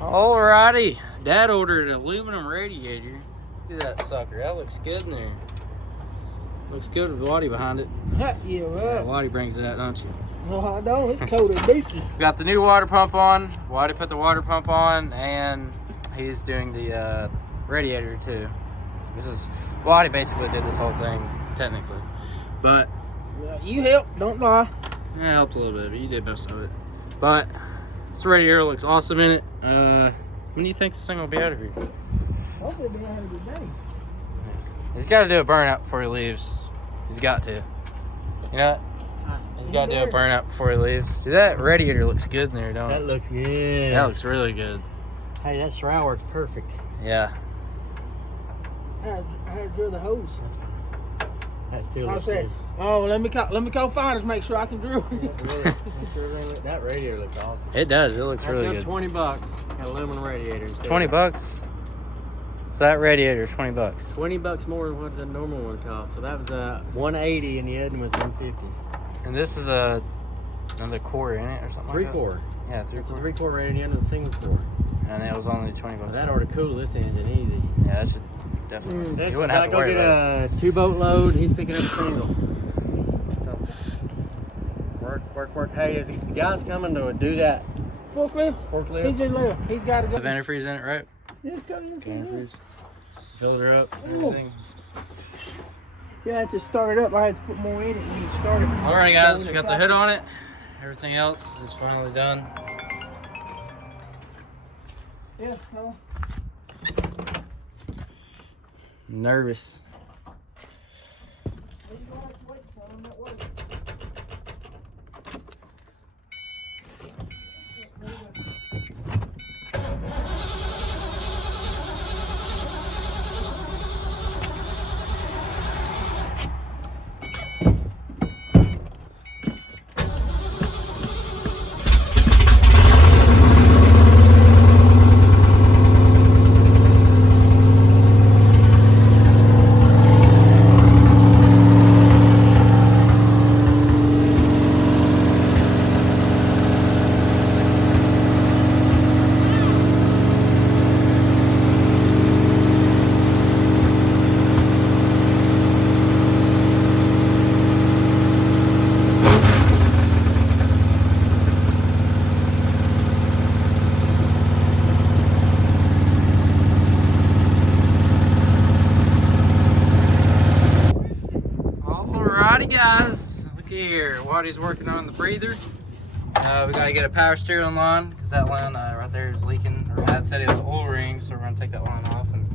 Alrighty, Dad ordered an aluminum radiator. Look at that sucker. That looks good in there. Looks good with Waddy behind it. Yeah, right. Waddy brings it out, don't you? No, I don't. It's cold as dookie. Got the new water pump on. Waddy put the water pump on, and he's doing the radiator too. This is Waddy basically did this whole thing technically, but You helped, don't lie. it helped a little bit, but you did most of it. But this radiator looks awesome in it. When do you think this thing will be out of here? Hopefully they have a good day. He's got to do a burnout before he leaves. He's got to. You know? He's got to do a burnout before he leaves. Dude, that radiator looks good in there, don't it? That looks good. That looks really good. Hey, that shroud works perfect. Yeah. I had to drill the hose. That's fine. That's too I looks said, good. oh, let me call finance, make sure I can drill. That radiator looks awesome. It does. It looks really That's good. $20. Got aluminum radiator. $20? So that radiator is $20. $20 more than what the normal one cost. So that was $180 and the other one was $150. And this is another core in it or something like that? 3-core. Yeah, It's a 3-core. 3-core radiator and a single core. And it was only $20. Well, that ought to cool this engine easy. Yeah, that should definitely. This You one, wouldn't have to go worry get about it. a 2-boat load. He's picking up a single. So, work. Hey, is the guy's coming to do that Forklift? forklift? He just left. He's got to go. The antifreeze in it, right? Yeah, it's got it. Antifreeze. Filter up, everything. Yeah, I had to start it up. I had to put more in it when you start it. Alrighty guys, we got the hood on it. Everything else is finally done. Yeah, no. Nervous. Alrighty guys, look here. Waddy's working on the breather. We gotta get a power steer line because that line right there is leaking. Or Dad said it was an oil ring, so we're gonna take that line off and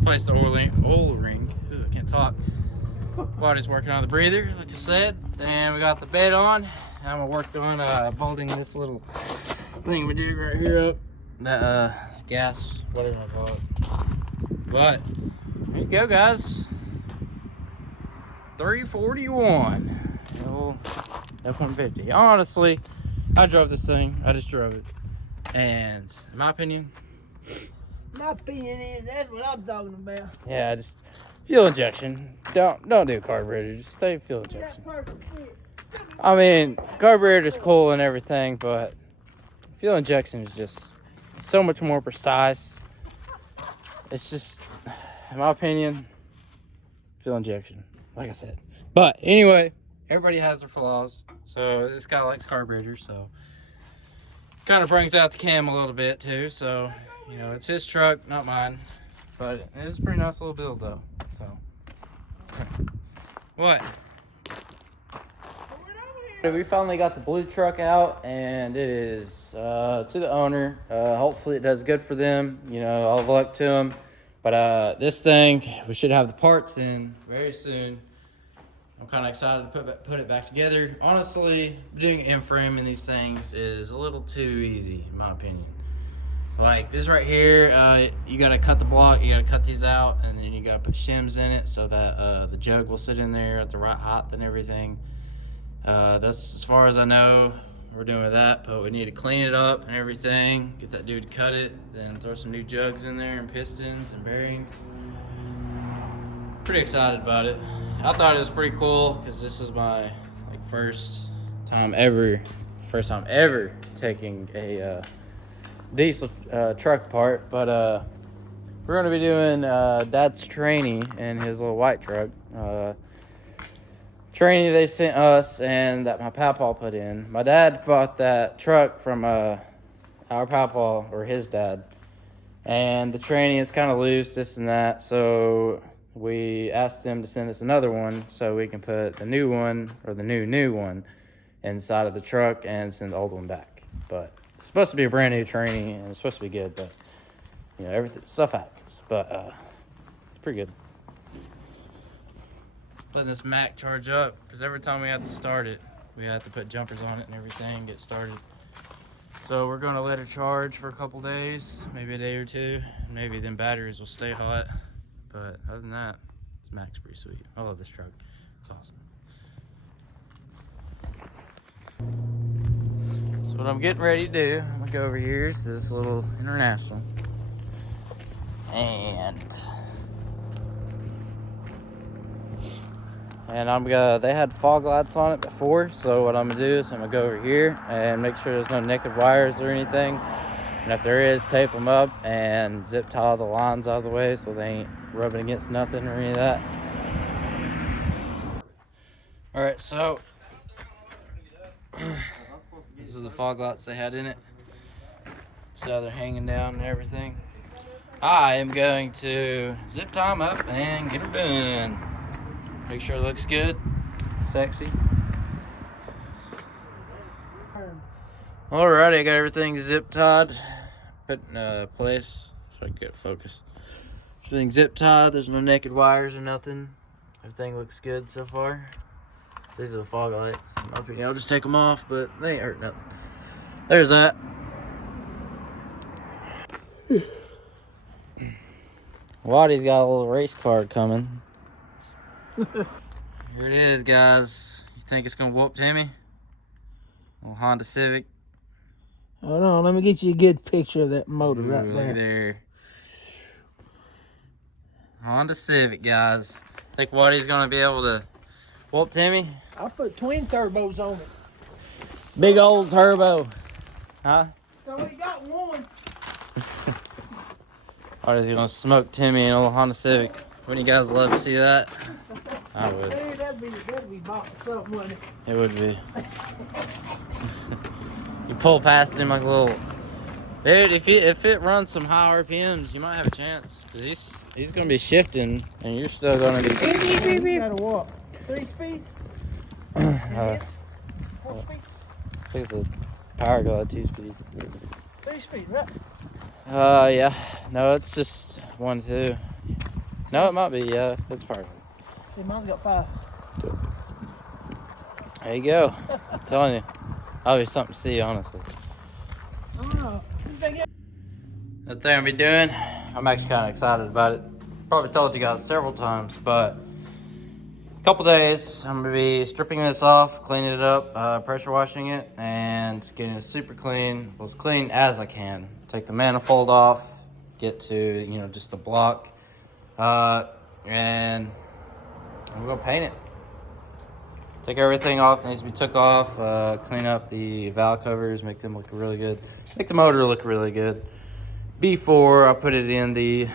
replace the oil ring. Ooh, I can't talk. Waddy's working on the breather, like I said. And we got the bed on. I'm gonna work on bolting this little thing we do right here up. That gas, whatever I call it. But there you go, guys. 341 F-150. Honestly, I drove this thing. I just drove it, and in my opinion, My opinion is that's what I'm talking about. yeah, just fuel injection. Don't do carburetor. Just stay fuel That injection. perfect fit. I mean, carburetor is cool and everything, but fuel injection is just so much more precise. It's just, in my opinion, fuel injection. Like I said. But anyway, everybody has their flaws. So this guy likes carburetors, so kind of brings out the cam a little bit too. So, you know, it's his truck, not mine. But it's a pretty nice little build though. So what? We finally got the blue truck out, and it is to the owner. Hopefully it does good for them. You know, all luck to them. But this thing, we should have the parts in very soon. I'm kind of excited to put it back together. Honestly, doing in-frame in these things is a little too easy, in my opinion. Like this right here, you got to cut the block, you got to cut these out, and then you got to put shims in it so that the jug will sit in there at the right height and everything. That's as far as I know. We're doing with that, but we need to clean it up and everything. Get that dude to cut it, then throw some new jugs in there and pistons and bearings. Pretty excited about it. I thought it was pretty cool because this is my first time ever taking a diesel truck part, but we're gonna be doing Dad's tranny in his little white truck. Tranny they sent us and that my papa put in. My dad bought that truck from our papa or his dad, and the tranny is kind of loose, this and that. So we asked them to send us another one so we can put the new one or the new one inside of the truck and send the old one back. But it's supposed to be a brand new tranny and it's supposed to be good, but you know, everything stuff happens. But it's pretty good. Letting this Mac charge up because every time we have to start it, we have to put jumpers on it and everything, get started. So we're gonna let it charge for a couple days, maybe a day or two. Maybe then batteries will stay hot. But other than that, this Mac's pretty sweet. I love this truck. It's awesome. So what I'm getting ready to do, I'm gonna go over here to this little International. And they had fog lights on it before, so what I'm gonna do is I'm gonna go over here and make sure there's no naked wires or anything. And if there is, tape them up and zip tie the lines out of the way so they ain't rubbing against nothing or any of that. All right, so this is the fog lights they had in it. See how they're hanging down and everything. I am going to zip tie them up and get her done. Make sure it looks good, sexy. Alrighty, I got everything zip tied, put in place so I can get focus. Everything zip tied, there's no naked wires or nothing. Everything looks good so far. These are the fog lights. In my opinion, I'll just take them off, but they ain't hurt nothing. There's that. Waddy's got a little race car coming. Here it is, guys. You think it's gonna whoop Timmy? Little Honda Civic. Hold on, let me get you a good picture of that motor right Look there. there. Honda Civic, guys. Think Waddy's gonna be able to whoop Timmy? I put twin turbos on it. Big old turbo. Huh? I already got one. Waddy's gonna smoke Timmy in a little Honda Civic. Wouldn't you guys love to see that? I would. Hey, that'd be bought something, wouldn't it? It would be. You pull past him like a little... Dude, if it runs some high RPMs, you might have a chance. Because he's going to be shifting, and you're still going to be... You gotta walk. 3 speed? 4 speed? I think it's a power glide 2 speed. 3 speed, right? Yeah. No, it's just 1, 2. No, it might be, yeah. It's power glide. See, mine's got 5. There you go. I'm telling you. That'll be something to see, honestly. Oh, That thing I'll be doing, I'm actually kind of excited about it. Probably told you guys several times, but a couple days I'm gonna be stripping this off, cleaning it up, pressure washing it, and getting it super clean, as clean as I can. Take the manifold off, get to just the block, and I'm gonna paint it. Take everything off that needs to be took off, clean up the valve covers, make them look really good, make the motor look really good. Before I put it in the,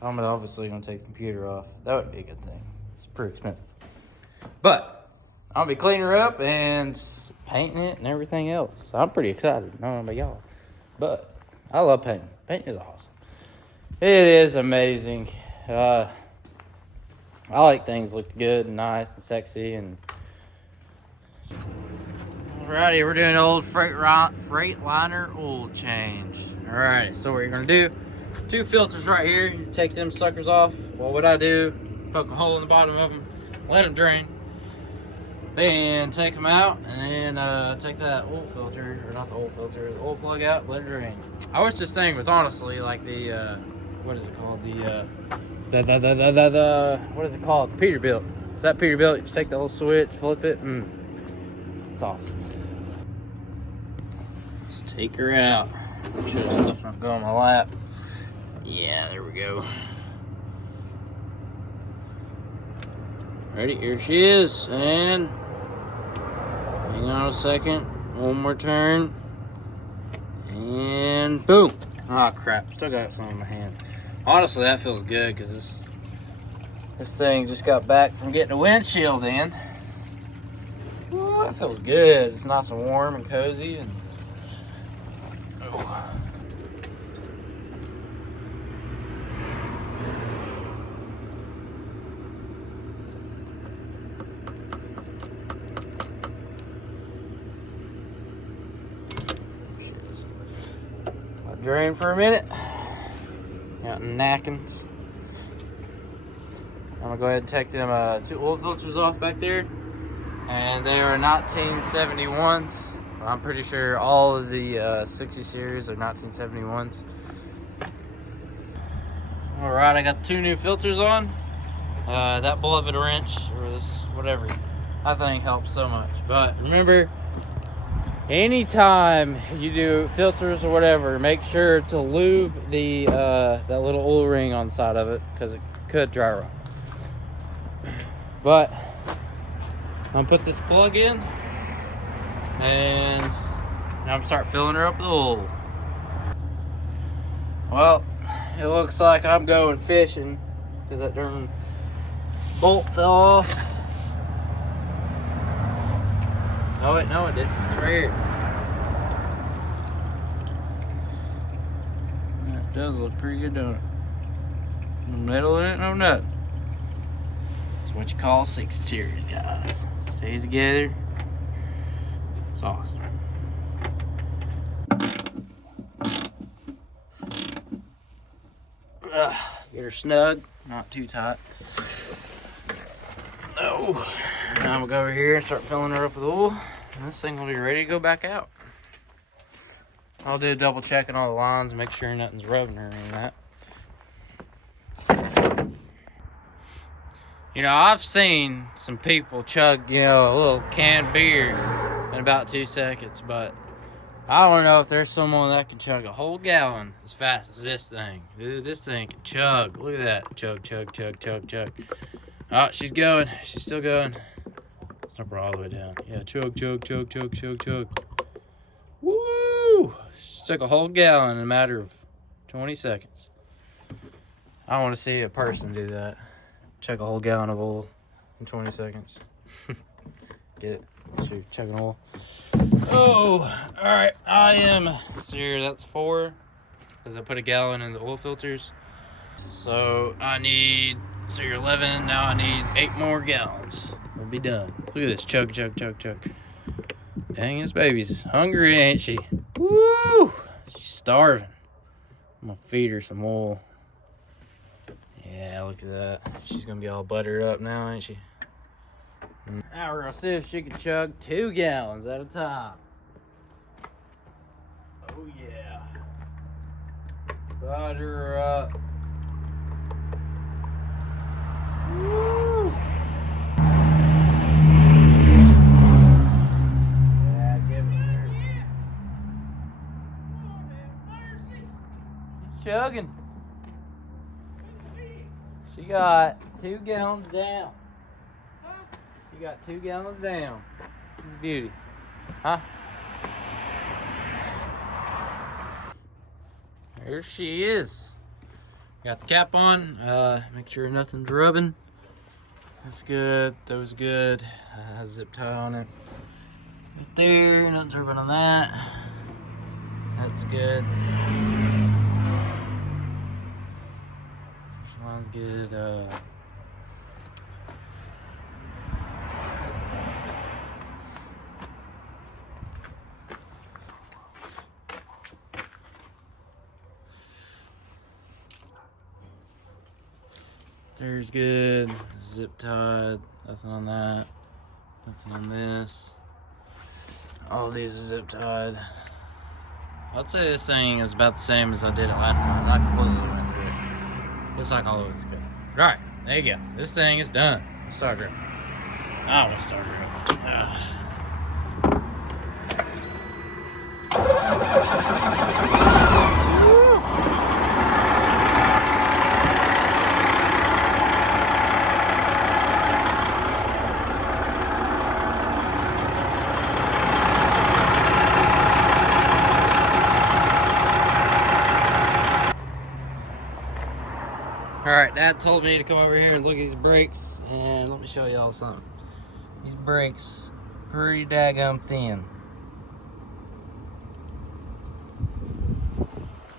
I'm obviously gonna take the computer off. That wouldn't be a good thing. It's pretty expensive. But I'll be cleaning her up and painting it and everything else. So I'm pretty excited. I don't know about y'all, but I love painting. Painting is awesome. It is amazing. I like things look good and nice and sexy and. Alrighty, we're doing an old Freightliner oil change. Alrighty, so what you're gonna do, 2 filters right here. You take them suckers off. Well, what I do, poke a hole in the bottom of them, let them drain. Then take them out, and then take that oil filter, or not the oil filter, the oil plug out, let it drain. I wish this thing was honestly like the, what is it called? What is it called? The Peterbilt. Is that Peterbilt? You just take the little switch, flip it, it's awesome. Let's take her out. Make sure the stuff don't go on my lap. Yeah, there we go. Ready? Here she is. And hang on a second. One more turn. And boom. Oh crap, still got some in my hand. Honestly, that feels good because this thing just got back from getting a windshield in. Ooh, that feels good. It's nice and warm and cozy. And oh. Drain for a minute. Got nackins. I'm gonna go ahead and take them 2 oil filters off back there, and they are 1971s. I'm pretty sure all of the 60 series are 1971s. All right, I got 2 new filters on. That beloved wrench, or this whatever, I think helps so much. But remember, anytime you do filters or whatever, make sure to lube the that little oil ring on the side of it, because it could dry rot. But I'm gonna put this plug in, and now I'm gonna start filling her up with oil. Well, it looks like I'm going fishing because that darn bolt fell off. Oh wait, no it didn't. It's right here. That does look pretty good, don't it? No metal in it, no nothing. That's what you call 60 series, guys. Stays together. It's awesome. Get her snug, not too tight. No. Now I'm gonna go over here and start filling her up with oil. And this thing will be ready to go back out. I'll do a double check on all the lines and make sure nothing's rubbing or anything like that. You know, I've seen some people chug, you know, a little canned beer in about 2 seconds, but I don't know if there's someone that can chug a whole gallon as fast as this thing. Dude, this thing can chug. Look at that. Chug, chug, chug, chug, chug. Oh, she's going. She's still going. Let's dump her all the way down. Yeah, chug, chug, chug, chug, chug, chug. Woo! She took a whole gallon in a matter of 20 seconds. I want to see a person do that. Chug a whole gallon of oil in 20 seconds. Get it? Shoot, chugging oil. Oh, all right. I am. So here, that's 4, because I put a gallon in the oil filters. So I need. So you're 11. Now I need 8 more gallons. We'll be done. Look at this. Chug, chug, chug, chug. Dang, this baby's hungry, ain't she? Woo! She's starving. I'm gonna feed her some oil. Yeah, look at that. She's gonna be all buttered up now, ain't she? Now we're gonna see if she can chug 2 gallons at a time. Oh yeah. Butter her up. Woo! Yeah, it's giving her. She's chugging. She got 2 gallons down. She got 2 gallons down. She's a beauty. Huh? There she is. Got the cap on. Make sure nothing's rubbing. That's good. That was good. Has a zip tie on it. Right there. Nothing's rubbing on that. That's good. This line's good. There's good. Zip tied. Nothing on that. Nothing on this. All these are zip tied. I'd say this thing is about the same as I did it last time. Not completely went through it. Looks like all of it's good. Alright, there you go. This thing is done. Start her up. I want to start her up. Alright, Dad told me to come over here and look at these brakes, and let me show y'all something. These brakes, pretty daggum thin.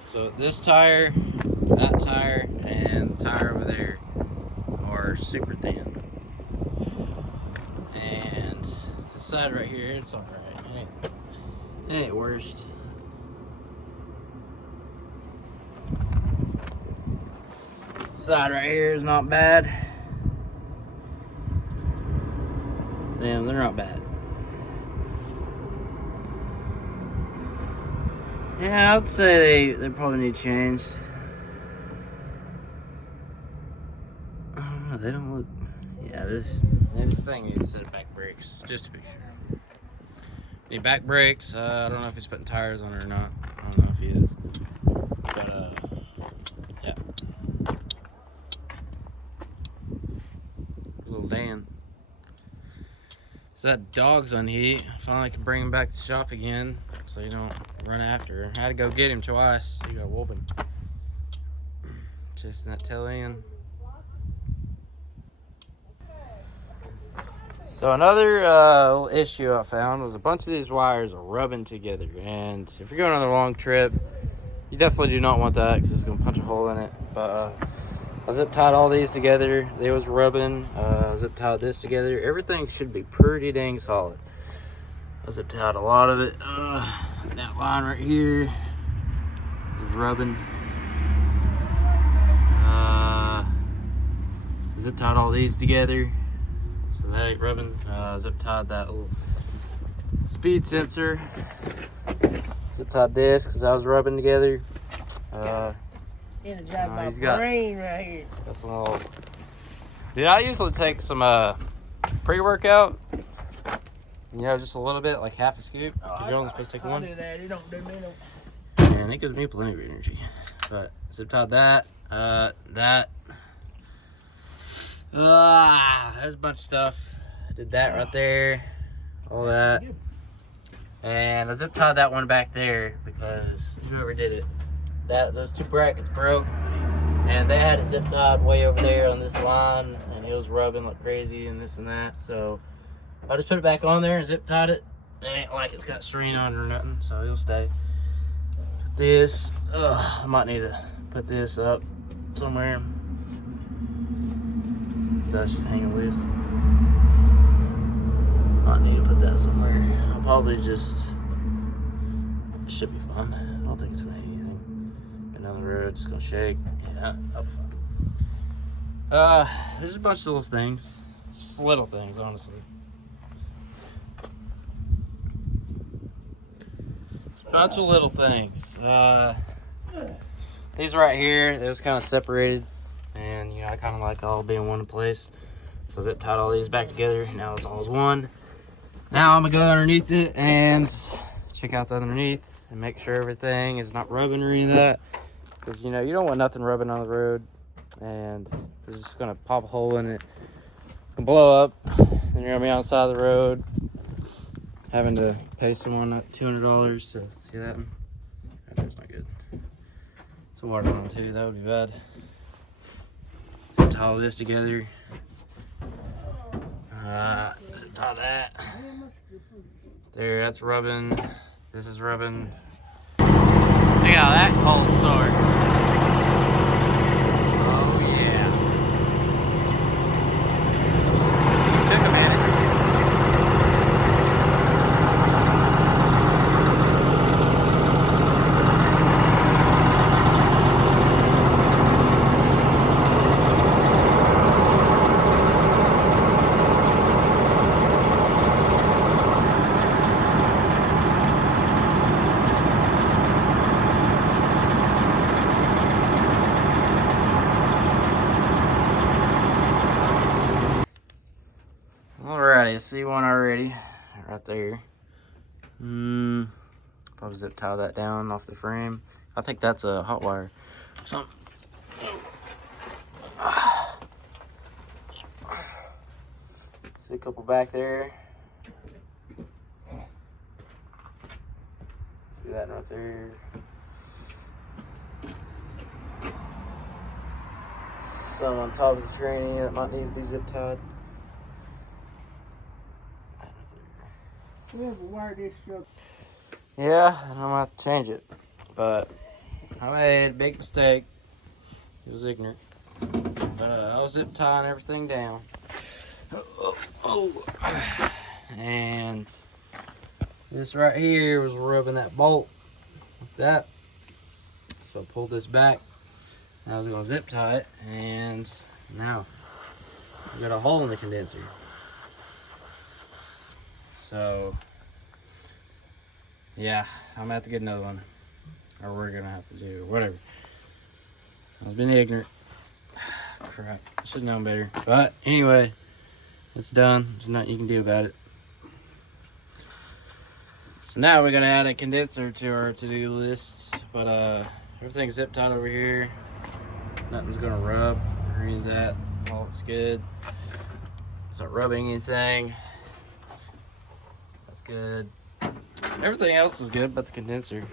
So this tire, that tire, and the tire over there are super thin. And this side right here, it's alright. It ain't worst. Side right here is not bad. Damn, they're not bad. Yeah, I'd say they probably need changed. I don't know, they don't look. Yeah, this thing needs a set of back brakes, just to be sure. Need back brakes. I don't know if he's putting tires on it or not. I don't know if he is. But yeah. Little Dan. So that dog's on heat. Finally can bring him back to the shop again, so you don't run after her. I had to go get him twice. You got whooping. Chasing that tail end. So another little issue I found was a bunch of these wires are rubbing together, and if you're going on a long trip, you definitely do not want that because it's going to punch a hole in it. But I zip tied all these together. They was rubbing. Zip tied this together. Everything should be pretty dang solid. I zip tied a lot of it. That line right here is rubbing. Zip tied all these together, so that ain't rubbing. Zip tied that little speed sensor. Zip tied this because I was rubbing together. In the job my he's got- brain right here. That's some little. Dude, I usually take some pre-workout. You know, just a little bit, like half a scoop. Because you're only supposed to take one. I do that. It don't do me no. And it gives me plenty of energy. But zip tied that. That. There's a bunch of stuff. I did that right there. All that. And I zip tied that one back there because whoever did it, those two brackets broke. And they had it zip tied way over there on this line, and it was rubbing like crazy and this and that. So I just put it back on there and zip tied it. It ain't like it's got string on it or nothing, so it'll stay. This, I might need to put this up somewhere. So that's just hanging loose. Might need to put that somewhere. I'll probably just, it should be fun. I don't think it's gonna hit anything. Another road, just gonna shake. Yeah, that'll be fun. There's just a bunch of little things. Just little things, honestly. Bunch of little things. These right here, they was kind of separated, and you know I kind of like all being one place. So I zip tied all these back together. Now it's all as one. Now I'm gonna go underneath it and check out the underneath and make sure everything is not rubbing or any of that, because you know you don't want nothing rubbing on the road, and it's just gonna pop a hole in it. It's gonna blow up, and you're gonna be on the side of the road having to pay someone $200 to see that. That's not good. It's a water one too, that would be bad. So tie all this together. Zip tie that. There, that's rubbing. This is rubbing. Check out that cold start. Oh yeah. Took a minute. Alrighty, I see one already, right there. Probably zip tie that down off the frame. I think that's a hot wire or something. See a couple back there. See that right there. some on top of the tranny that might need to be zip tied. We have a wire dish truck. Yeah, and I'm gonna have to change it. But I made a big mistake. It was ignorant. But I was zip tying everything down. And this right here was rubbing that bolt like that. So I pulled this back. I was gonna zip tie it, and now I got a hole in the condenser. So yeah, I'm gonna have to get another one, or we're gonna have to do whatever. I was being ignorant. Crap, I should have known better. But anyway, it's done. There's nothing you can do about it. So now we gotta add a condenser to our to-do list. But everything's zip tied over here. Nothing's gonna rub or any of that. All it's good. It's not rubbing anything. That's good. Everything else is good but the condenser.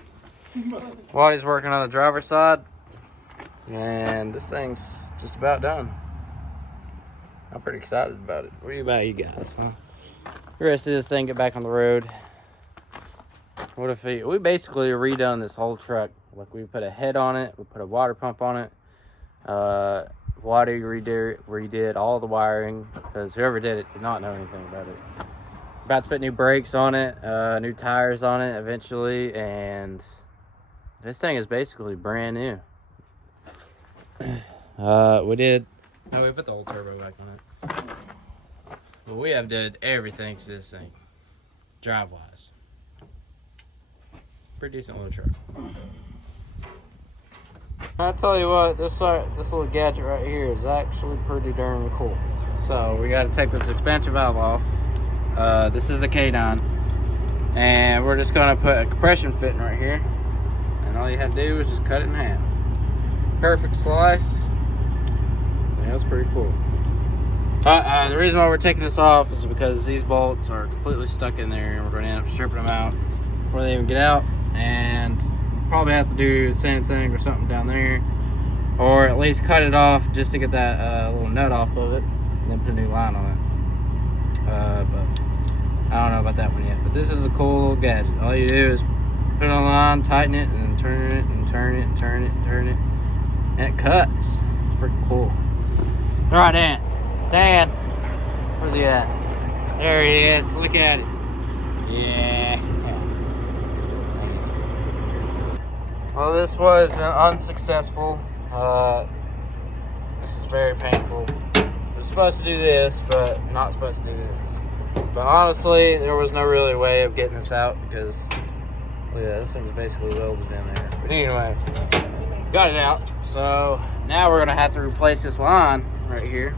Waddy's working on the driver's side, and this thing's just about done. I'm pretty excited about it. What about you guys? Huh? The rest of this thing get back on the road. What if we basically redone this whole truck? Like, we put a head on it, we put a water pump on it. Waddy redid all the wiring, because whoever did it did not know anything about it. About to put new brakes on it, new tires on it eventually, and this thing is basically brand new. We put the old turbo back on it. But we have did everything to this thing, drive-wise. Pretty decent little truck. I'll tell you what, this little gadget right here is actually pretty darn cool. So we got to take this expansion valve off. This is the K9, and we're just going to put a compression fitting right here, and all you have to do is just cut it in half. Perfect slice. That's pretty cool. The reason why we're taking this off is because these bolts are completely stuck in there, and we're going to end up stripping them out before they even get out, and probably have to do the same thing or something down there, or at least cut it off just to get that little nut off of it, and then put a new line on it. But I don't know about that one yet. But this is a cool little gadget. All you do is put it on the line, tighten it, and then turn it, and turn it, and turn it, and turn it, and it cuts. It's freaking cool. All right, Dan, where's he at? There he is. Look at it. Yeah. Well, this was unsuccessful. This is very painful. We're supposed to do this, but not supposed to do this. But honestly, there was no really way of getting this out because, look at that, this thing's basically welded in there. But anyway, got it out. So now we're gonna have to replace this line right here.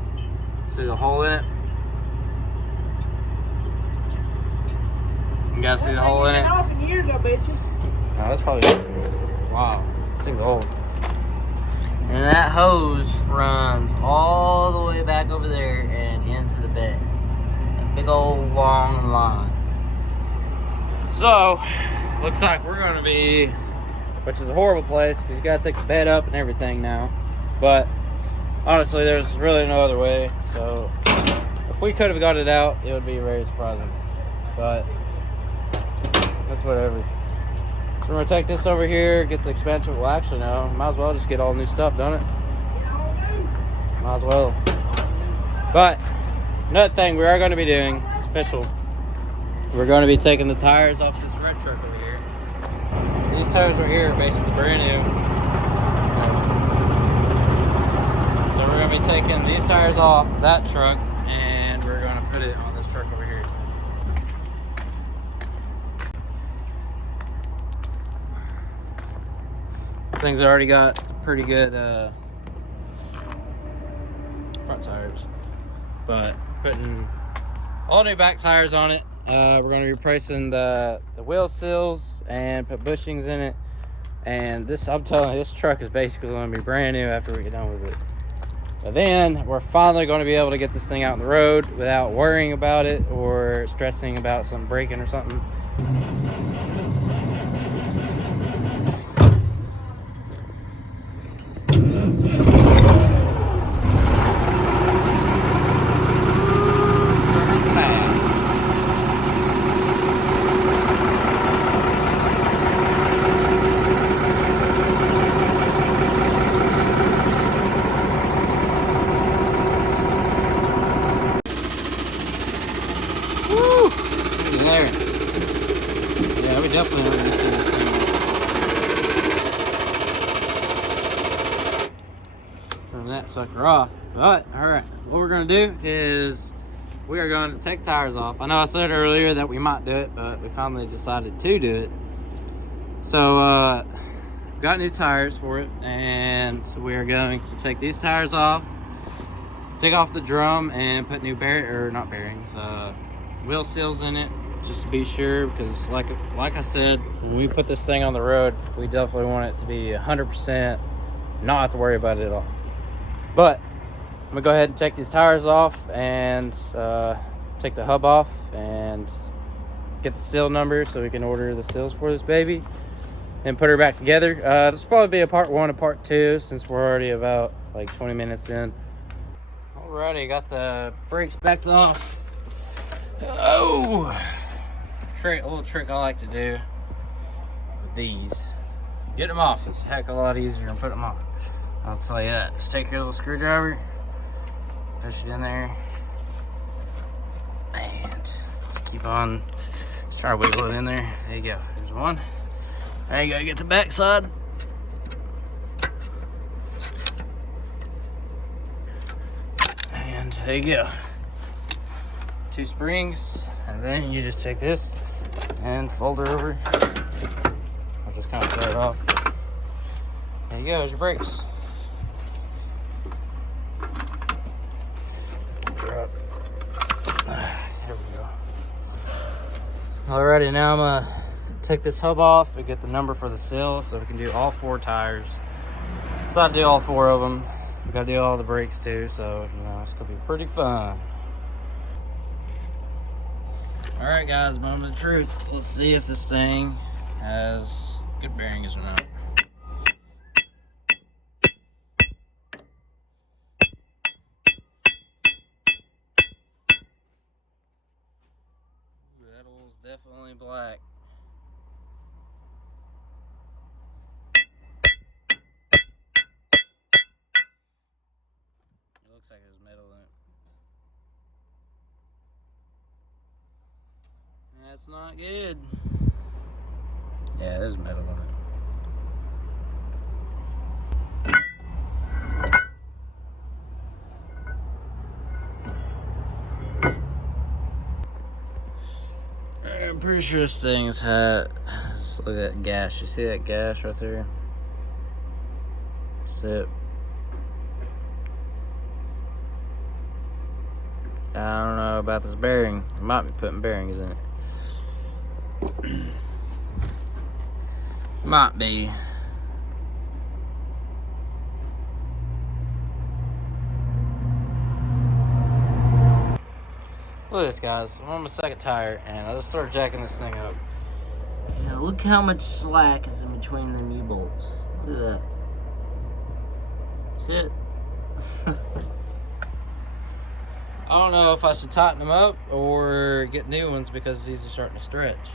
See the hole in it? You guys see the hole in it? Off in years, I bet you. No, that's probably, wow, this thing's old. And that hose runs all the way back over there and into the bed. A big old long line. So, looks like we're gonna be, which is a horrible place because you gotta take the bed up and everything now. But honestly, there's really no other way. So, if we could have got it out, it would be very surprising. But that's whatever. So we're gonna take this over here, get the expansion. Well, actually, no. Might as well just get all new stuff, don't it? Might as well. But another thing we are going to be doing, it's official. We're going to be taking the tires off this red truck over here. These tires right here are basically brand new. So we're going to be taking these tires off that truck, and we're going to put it on this truck over here. Things already got pretty good front tires, but putting all new back tires on it. We're going to be replacing the wheel seals and put bushings in it. And this, I'm telling you, this truck is basically going to be brand new after we get done with it. But then we're finally going to be able to get this thing out on the road without worrying about it or stressing about something breaking or something. trim that sucker off. But all right, what we're gonna do is we are going to take tires off. I know I said earlier that we might do it, but we finally decided to do it. So got new tires for it, and we are going to take these tires off, take off the drum, and put new wheel seals in it, just to be sure, because like I said, when we put this thing on the road, we definitely want it to be 100%, not have to worry about it at all. But I'm gonna go ahead and take these tires off and take the hub off and get the seal number so we can order the seals for this baby and put her back together. This will probably be a part 1 and part 2 since we're already about like 20 minutes in. Alrighty, got the brakes backed off. Oh, a little trick I like to do with these. Get them off, it's a heck of a lot easier than put them on. I'll tell you that. Just take your little screwdriver, push it in there, and keep on, just try to wiggle it in there. There you go, there's one. Now you gotta get the back side. And there you go. 2 springs, and then you just take this and fold her over. I'll just kind of throw it off. There you go, there's your brakes. There we go. Alrighty, now I'm gonna take this hub off and get the number for the seal so we can do all 4 tires. So I do all 4 of them. We gotta do all the brakes too, so you know it's gonna be pretty fun. Alright guys, moment of truth. Let's see if this thing has good bearings or not. Ooh, that oil's definitely black. It looks like there's metal in it. That's not good. Yeah, there's metal on it. I'm pretty sure this thing has had, look at that gash. You see that gash right there? See it? I don't know about this bearing. I might be putting bearings in it. Might be. Look at this, guys. I'm on my second tire, and I just started jacking this thing up. Now look how much slack is in between them U-bolts. Look at that. See it? I don't know if I should tighten them up or get new ones because these are starting to stretch.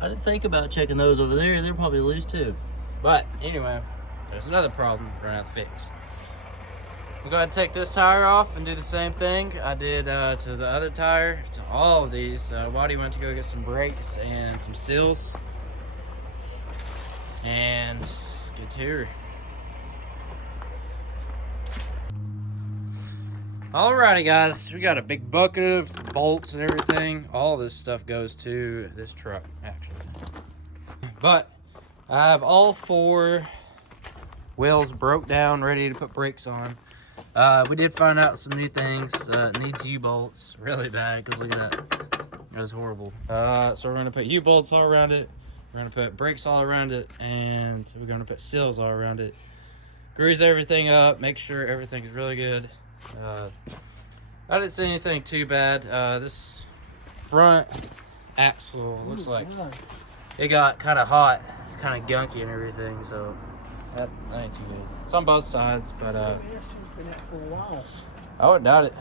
I didn't think about checking those over there. They're probably loose too. But anyway, there's another problem we're gonna have to fix. I'm gonna take this tire off and do the same thing I did to the other tire, to all of these. Waddy went to go get some brakes and some seals. And let's get to her. Alrighty guys, we got a big bucket of bolts and everything. All this stuff goes to this truck, actually. But I have all 4 wheels broke down, ready to put brakes on. We did find out some new things. It needs U-bolts really bad, because look at that. It was horrible. So we're gonna put U-bolts all around it. We're gonna put brakes all around it, and we're gonna put seals all around it. Grease everything up, make sure everything's really good. I didn't see anything too bad. This front axle looks like it got kind of hot. It's kind of gunky and everything, so that ain't too good. It's on both sides, but I wouldn't doubt it.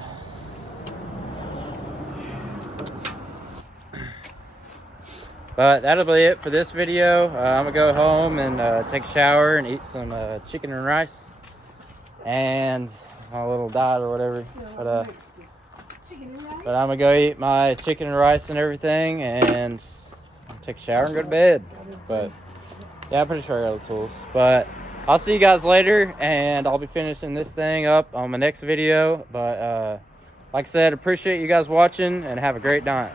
But that'll be it for this video. I'm gonna go home and take a shower and eat some chicken and rice and my little diet or whatever. But I'm gonna go eat my chicken and rice and everything and take a shower and go to bed. But yeah, I'm pretty sure I got all the tools. But I'll see you guys later, and I'll be finishing this thing up on my next video. But like I said, appreciate you guys watching, and have a great night.